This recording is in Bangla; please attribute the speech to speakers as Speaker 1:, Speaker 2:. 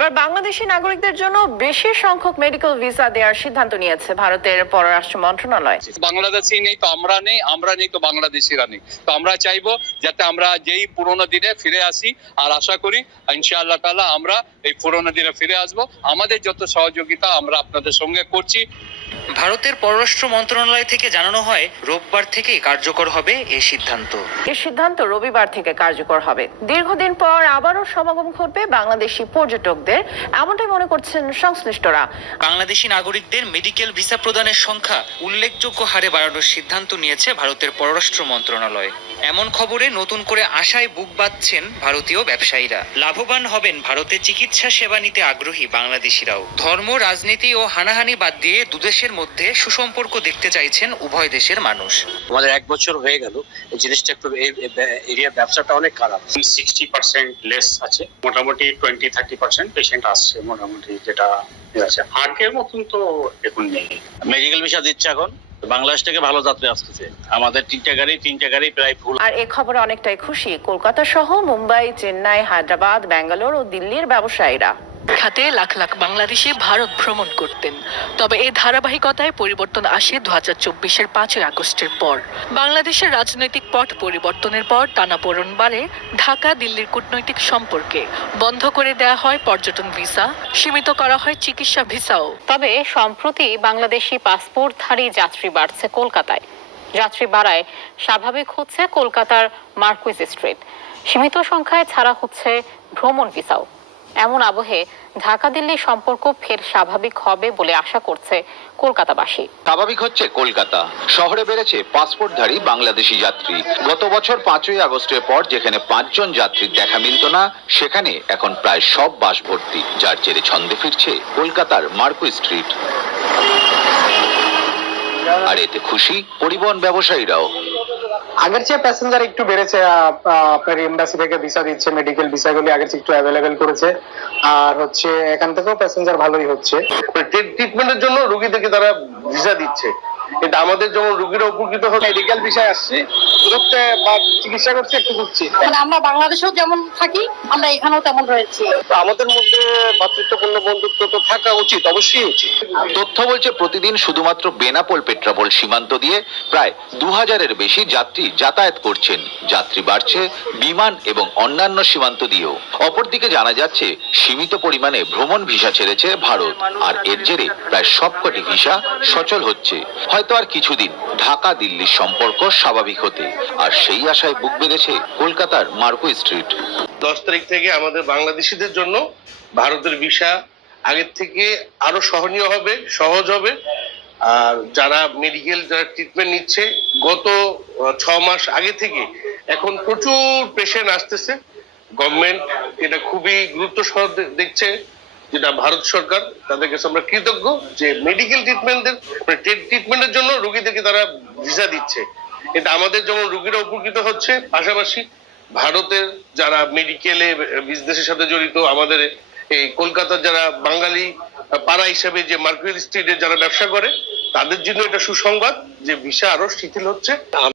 Speaker 1: এবার বাংলাদেশি নাগরিকদের জন্য বেশি সংখ্যক মেডিকেল ভিসা দেওয়ার সিদ্ধান্ত নিয়েছে ভারতের পররাষ্ট্র মন্ত্রণালয়।
Speaker 2: বাংলাদেশি নেই তো আমরা নেই আমরা নেই তো বাংলাদেশিরা নেই। তো আমরা চাইব যাতে আমরা যেই পুরোনো দিনে ফিরে আসি, আর আশা করি ইনশাআল্লাহ তাআলা আমরা এই পুরোনো দিনে ফিরে আসব। আমাদের যত সহযোগিতা আমরা আপনাদের সঙ্গে করছি।
Speaker 3: ভারতের পররাষ্ট্র মন্ত্রণালয় থেকে জানানো হয় রোববার থেকেই কার্যকর হবে এই সিদ্ধান্ত।
Speaker 1: এই সিদ্ধান্ত রবিবার থেকে কার্যকর হবে। দীর্ঘদিন পর আবারও সমাগম ঘটবে বাংলাদেশি পর্যটকদের এমনটাই মনে করছেন সংশ্লিষ্টরা।
Speaker 3: বাংলাদেশি নাগরিকদের মেডিকেল ভিসা প্রদানের সংখ্যা উল্লেখযোগ্য হারে বাড়ানোর সিদ্ধান্ত নিয়েছে ভারতের পররাষ্ট্র মন্ত্রণালয়। এমন খবরে নতুন করে আশায় বুক বাঁধছেন ভারতীয় ব্যবসায়ীরা। লাভবান হবেন ভারতে চিকিৎসা সেবা নিতে আগ্রহী বাংলাদেশিরাও। ধর্ম রাজনীতি ও হানাহানি বাদ দিয়ে দুদেশের মধ্যে সুসম্পর্ক দেখতে চাইছেন উভয় দেশের মানুষ।
Speaker 4: আমাদের এক বছর হয়ে গেল এই জিনিসটা একটু এরিয়া ব্যবসাটা অনেক খারাপ।
Speaker 5: সিক্সটি পার্সেন্ট লেস আছে মোটামুটি টোয়েন্টি থার্টি পার্সেন্ট পেশেন্ট আসছে মোটামুটি যেটা আছে। আগের মতন তো এখন নেই।
Speaker 4: মেডিকেল ভিসা দিচ্ছে এখন বাংলাদেশ থেকে ভালো যাত্রী আসতেছে। আমাদের তিনটা গাড়ি তিনটা গাড়ি প্রায় ফুল
Speaker 1: আর এ খবরে অনেকটাই খুশি কলকাতা সহ মুম্বাই চেন্নাই হায়দ্রাবাদ ব্যাঙ্গালোর ও দিল্লির ব্যবসায়ীরা।
Speaker 6: খাতে লাখ লাখ বাংলাদেশি ভারত ভ্রমণ করতেন। তবে এই ধারাবাহিকতায় পরিবর্তন আসে দু হাজার চব্বিশের পাঁচই আগস্টের পর। বাংলাদেশের রাজনৈতিক পট পরিবর্তনের পর টানাপোড়ন বাড়ে ঢাকা, দিল্লির কূটনৈতিক সম্পর্কে। বন্ধ করে দেয়া হয় পর্যটন ভিসা, সীমিত করা হয় চিকিৎসা ভিসাও।
Speaker 7: তবে সম্প্রতি বাংলাদেশি পাসপোর্টধারী যাত্রী বাড়ছে কলকাতায়। যাত্রী বাড়ায় স্বাভাবিক হচ্ছে কলকাতার মার্কুইস স্ট্রিট। সীমিত সংখ্যায় ছাড়া হচ্ছে ভ্রমণ ভিসাও। এমন আবহে ঢাকা দিল্লি সম্পর্ক ফের স্বাভাবিক হবে বলে আশা করছে কলকাতাবাসী।
Speaker 8: স্বাভাবিক হচ্ছে কলকাতা। শহরে বেড়েছে পাসপোর্টধারী বাংলাদেশি যাত্রী। গত বছর পাঁচই আগস্টের পর যেখানে পাঁচজন যাত্রীর দেখা মিলত না, সেখানে এখন প্রায় সব বাস ভর্তি, যার জেরে ছন্দে ফিরছে কলকাতার মার্কো স্ট্রিট। আর এতে খুশি পরিবহন ব্যবসায়ীরাও।
Speaker 9: আগের চেয়ে প্যাসেঞ্জার একটু বেড়েছে আপনার এমবাসি থেকে ভিসা দিচ্ছে মেডিকেল ভিসা গুলি আগের চেয়ে একটু অ্যাভেলেবেল করেছে। আর হচ্ছে এখান থেকেও প্যাসেঞ্জার ভালোই হচ্ছে।
Speaker 10: ট্রিটমেন্টের জন্য রোগীদেরকে তারা ভিসা দিচ্ছে। কিন্তু আমাদের যেমন রোগীরা উপকৃত হচ্ছে
Speaker 9: মেডিকেল ভিসায় আসছি ঘুরতে বা চিকিৎসা করতে একটু ঘুরছি।
Speaker 11: মানে আমরা বাংলাদেশেও যেমন থাকি আমরা এখানেও তেমন রয়েছি।
Speaker 10: তো আমাদের মধ্যে ভাতৃত্বপূর্ণ বন্ধুত্ব তো থাকা উচিত অবশ্যই উচিত।
Speaker 8: তথ্য বলছে প্রতিদিন শুধুমাত্র বেনাপোল পেট্রাপোল সীমান্ত দিয়ে প্রায় দু হাজারের বেশি যাত্রী যাতায়াত করছেন। যাত্রী বাড়ছে বিমান এবং অন্যান্য সীমান্ত দিয়েও। অপরদিকে জানা যাচ্ছে সীমিত পরিমাণে ভ্রমণ ভিসা ছেড়েছে ভারত। আর এর জেরে প্রায় সবকটি ভিসা সচল হচ্ছে। হয়তো আর কিছুদিন। ঢাকা, দিল্লির সম্পর্ক স্বাভাবিক হতে। আর সেই আশায় বুক বেঁধেছে কলকাতার মার্কো স্ট্রিট।
Speaker 10: দশ তারিখ থেকে আমাদের বাংলাদেশিদের জন্য ভারতের ভিসা আগের থেকে আরও সহনীয় হবে, সহজ হবে। আর যারা মেডিকেল যারা ট্রিটমেন্ট নিচ্ছে, গত ছ মাস আগে থেকে এখন প্রচুর পেশেন্ট আসতেছে। গভর্নমেন্ট এটা খুবই গুরুত্ব সহ দেখছে। যেটা ভারত সরকার, তাদের কাছে আমরা কৃতজ্ঞ যে মেডিকেল ট্রিটমেন্টের ট্রিটমেন্টের জন্য রোগীদেরকে তারা ভিসা দিচ্ছে। এটা আমাদের যেমন রোগীরা উপকৃত হচ্ছে, পাশাপাশি ভারতের যারা মেডিকেলে বিজনেসের সাথে জড়িত, আমাদের এই কলকাতার যারা বাঙালি পাড়া হিসেবে যে মার্কেট স্ট্রিটে যারা ব্যবসা করে, তাদের জন্য এটা সুসংবাদ যে ভিসা আরও শিথিল হচ্ছে।